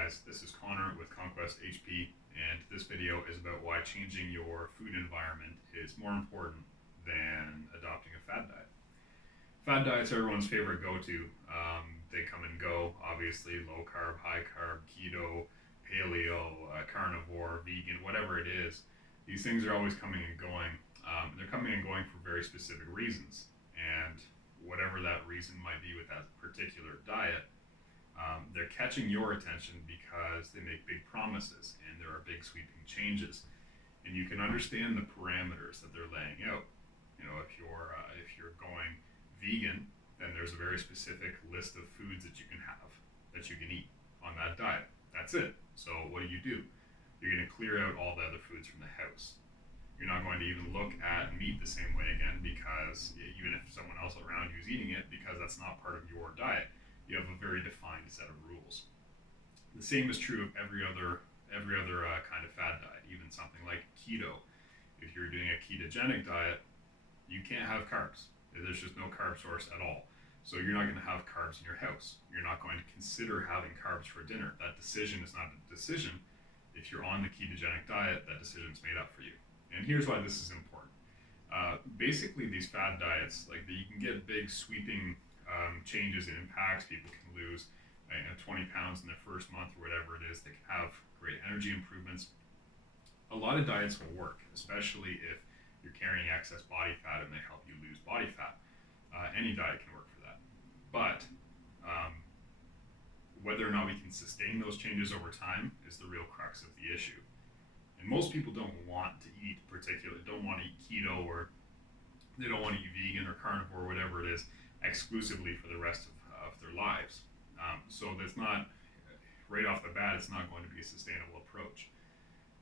guys, this is Conor with Conquest HP, and this video is about why changing your food environment is more important than adopting a fad diet. Fad diets are everyone's favorite go-to. They come and go, obviously, low carb, high carb, keto, paleo, carnivore, vegan, whatever it is. These things are always coming and going. They're coming and going for very specific reasons, and whatever that reason might be with that particular diet, they're catching your attention because they make big promises and there are big sweeping changes, and you can understand the parameters that they're laying out. You know, if you're going vegan, then there's a very specific list of foods that you can have, that you can eat on that diet. That's it. So what do? You're going to clear out all the other foods from the house. You're not going to even look at meat the same way again, because even if someone else around you is eating it, because that's not part of your diet, you have a very defined set of rules. The same is true of every other kind of fad diet, even something like keto. If you're doing a ketogenic diet, you can't have carbs. There's just no carb source at all. So you're not going to have carbs in your house. You're not going to consider having carbs for dinner. That decision is not a decision. If you're on the ketogenic diet, that decision is made up for you. And here's why this is important. Basically, these fad diets, you can get big sweeping changes and impacts. People can lose 20 pounds in their first month or whatever it is. They can have great energy improvements. A lot of diets will work, especially if you're carrying excess body fat and they help you lose body fat. Any diet can work for that. But whether or not we can sustain those changes over time is the real crux of the issue. And most people don't want to eat don't want to eat keto, or they don't want to eat vegan or carnivore or whatever it is exclusively for the rest of their lives. So that's not, right off the bat, it's not going to be a sustainable approach.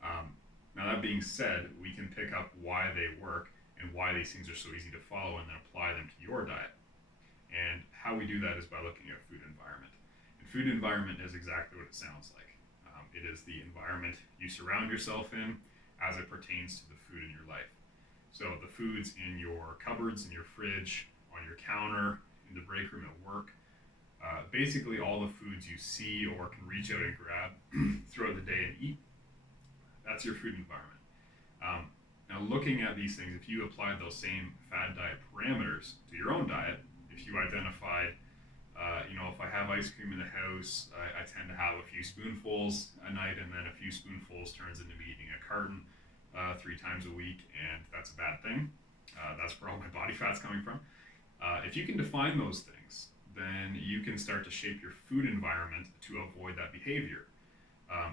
Now, that being said, we can pick up why they work and why these things are so easy to follow and then apply them to your diet. And how we do that is by looking at food environment. And food environment is exactly what it sounds like. It is the environment you surround yourself in as it pertains to the food in your life. So the foods in your cupboards, in your fridge, on your counter, in the break room at work, basically all the foods you see or can reach out and grab throughout the day and eat, that's your food environment. Now, looking at these things, if you applied those same fad diet parameters to your own diet, if you identified, if I have ice cream in the house, I tend to have a few spoonfuls a night, and then a few spoonfuls turns into me eating a carton 3 times a week, and that's a bad thing. That's where all my body fat's coming from. If you can define those things, then you can start to shape your food environment to avoid that behavior.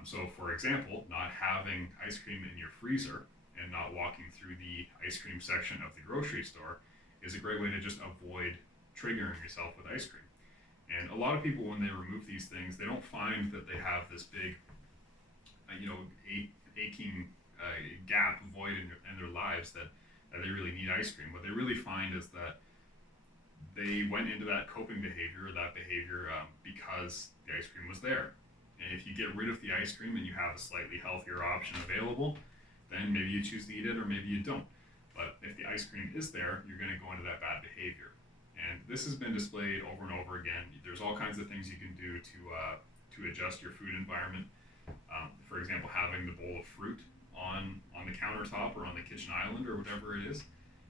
So, for example, not having ice cream in your freezer and not walking through the ice cream section of the grocery store is a great way to just avoid triggering yourself with ice cream. And a lot of people, when they remove these things, they don't find that they have this big, aching gap, void in their lives that they really need ice cream. What they really find is that they went into that coping behavior, because the ice cream was there. And if you get rid of the ice cream and you have a slightly healthier option available, then maybe you choose to eat it or maybe you don't. But if the ice cream is there, you're going to go into that bad behavior. And this has been displayed over and over again. There's all kinds of things you can do to adjust your food environment. For example, having the bowl of fruit on the countertop or on the kitchen island or whatever it is,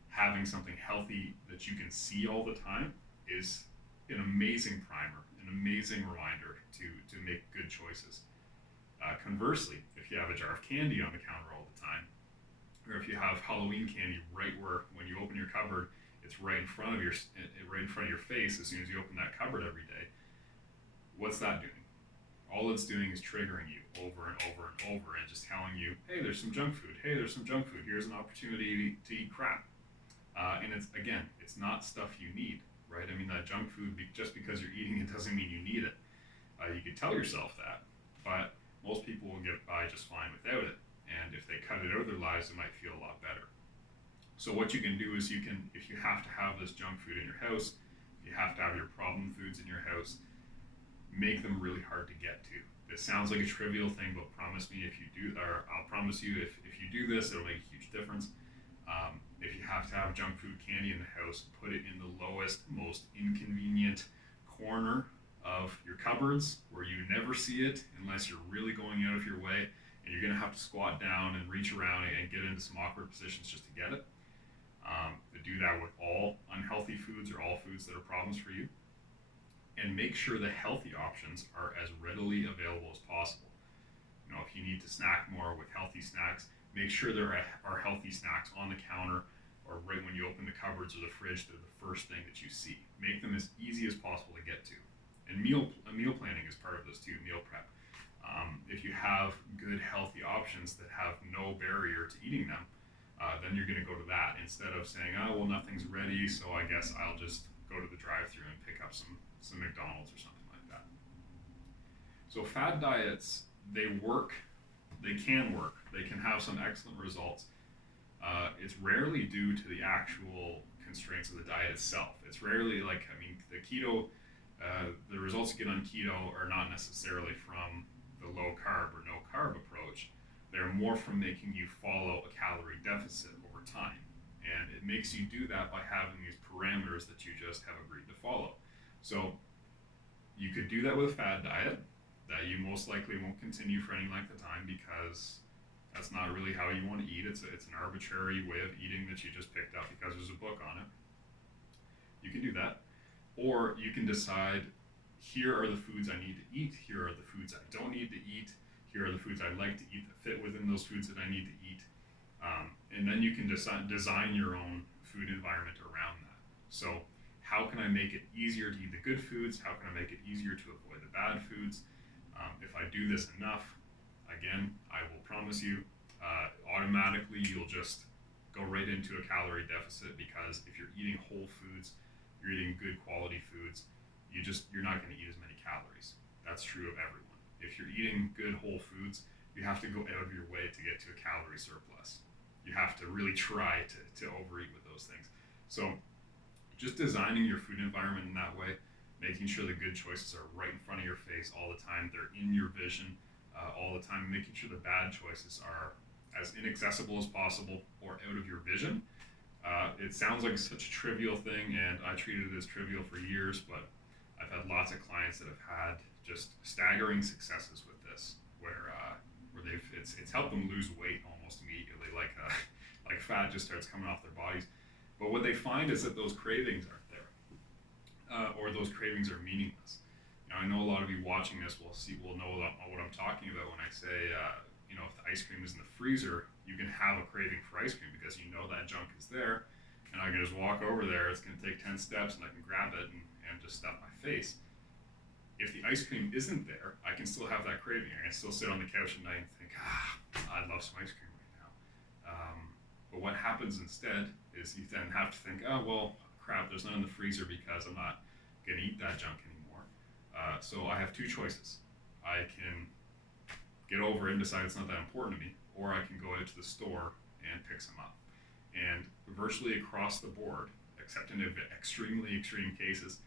having something healthy that you can see all the time is an amazing primer, an amazing reminder to make good choices. Conversely, if you have a jar of candy on the counter all the time, or if you have Halloween candy right where when you open your cupboard, it's right in front of your face as soon as you open that cupboard every day, what's that doing? All it's doing is triggering you over and over and over and just telling you, hey, there's some junk food. Hey, there's some junk food. Here's an opportunity to eat crap. And it's not stuff you need, right? I mean, that junk food, just because you're eating it doesn't mean you need it. You could tell yourself that, but most people will get by just fine without it. And if they cut it out of their lives, it might feel a lot better. So what you can do is if you have to have this junk food in your house, if you have to have your problem foods in your house, make them really hard to get to. It sounds like a trivial thing, but promise me I'll promise you if you do this, it'll make a huge difference. If you have to have junk food candy in the house, put it in the lowest, most inconvenient corner of your cupboards where you never see it unless you're really going out of your way, and you're going to have to squat down and reach around and get into some awkward positions just to get it. To do that with all unhealthy foods or all foods that are problems for you, and make sure the healthy options are as readily available as possible. If you need to snack more with healthy snacks, make sure there are healthy snacks on the counter or right when you open the cupboards or the fridge. They're the first thing that you see. Make them as easy as possible to get to. And meal planning is part of this too, meal prep. If you have good healthy options that have no barrier to eating them, then you're going to go to that instead of saying, oh, well, nothing's ready, so I guess I'll just go to the drive-thru and pick up some McDonald's or something like that. So fad diets, they work, they can work, they can have some excellent results. It's rarely due to the actual constraints of the diet itself. It's rarely the keto, the results you get on keto are not necessarily from the low carb or no carb approach. They're more from making you follow a calorie deficit over time. And it makes you do that by having these parameters that you just have agreed to follow. So you could do that with a fad diet that you most likely won't continue for any length of time because that's not really how you want to eat. It's an arbitrary way of eating that you just picked up because there's a book on it. You can do that. Or you can decide, here are the foods I need to eat, here are the foods I don't need to eat, here are the foods I like to eat that fit within those foods that I need to eat. And then you can design your own food environment around that. So how can I make it easier to eat the good foods? How can I make it easier to avoid the bad foods? If I do this enough, again, I will promise you, automatically you'll just go right into a calorie deficit, because if you're eating whole foods, you're eating good quality foods, you're not going to eat as many calories. That's true of everyone. If you're eating good whole foods, you have to go out of your way to get to a calorie surplus. You have to really try to overeat with those things. So just designing your food environment in that way, making sure the good choices are right in front of your face all the time, they're in your vision all the time, making sure the bad choices are as inaccessible as possible or out of your vision. It sounds like such a trivial thing, and I treated it as trivial for years, but I've had lots of clients that have had just staggering successes with this, where it's helped them lose weight almost immediately, like fat just starts coming off their bodies. But what they find is that those cravings aren't there, or those cravings are meaningless. I know a lot of you watching this will know what I'm talking about when I say, if the ice cream is in the freezer, you can have a craving for ice cream because you know that junk is there, and I can just walk over there. It's going to take 10 steps, and I can grab it and just stuff my face. If the ice cream isn't there, I can still have that craving. I can still sit on the couch at night and think, I'd love some ice cream right now. But what happens instead is you then have to think, oh, well, crap, there's none in the freezer because I'm not going to eat that junk anymore. So I have two choices. I can get over it and decide it's not that important to me, or I can go out to the store and pick some up. And virtually across the board, except in extremely extreme cases,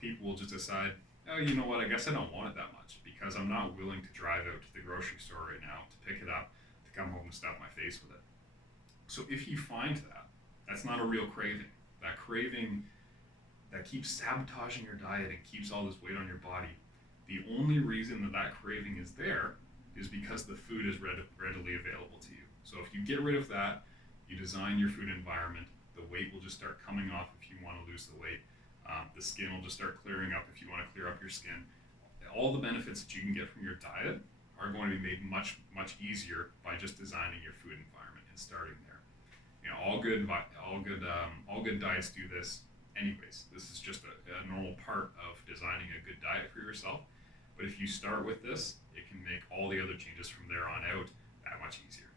people will just decide, oh, you know what, I guess I don't want it that much because I'm not willing to drive out to the grocery store right now to pick it up, to come home and stuff my face with it. So if you find that, that's not a real craving. That craving that keeps sabotaging your diet and keeps all this weight on your body, the only reason that craving is there is because the food is readily available to you. So if you get rid of that, you design your food environment, the weight will just start coming off if you want to lose the weight. The skin will just start clearing up if you want to clear up your skin. All the benefits that you can get from your diet are going to be made much, much easier by just designing your food environment and starting there. All good diets do this anyways. This is just a normal part of designing a good diet for yourself. But if you start with this, it can make all the other changes from there on out that much easier.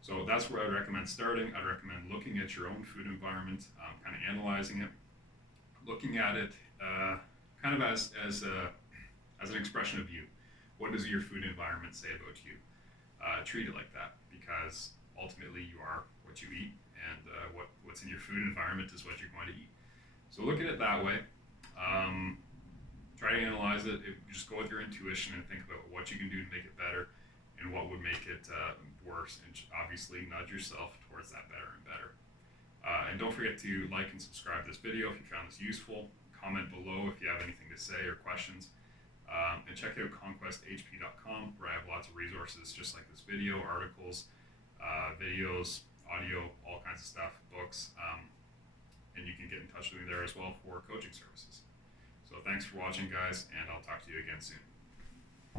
So that's where I'd recommend starting. I'd recommend looking at your own food environment, kind of analyzing it, looking at it kind of as an expression of you. What does your food environment say about you? Treat it like that, because ultimately you are what you eat, and what's in your food environment is what you're going to eat. So look at it that way. Try to analyze it. Just go with your intuition and think about what you can do to make it better and what would make it worse, and obviously nudge yourself towards that better and better. And don't forget to like and subscribe to this video if you found this useful. Comment below if you have anything to say or questions. And check out conquesthp.com, where I have lots of resources just like this video, articles, videos, audio, all kinds of stuff, books, and you can get in touch with me there as well for coaching services. So thanks for watching, guys, and I'll talk to you again soon.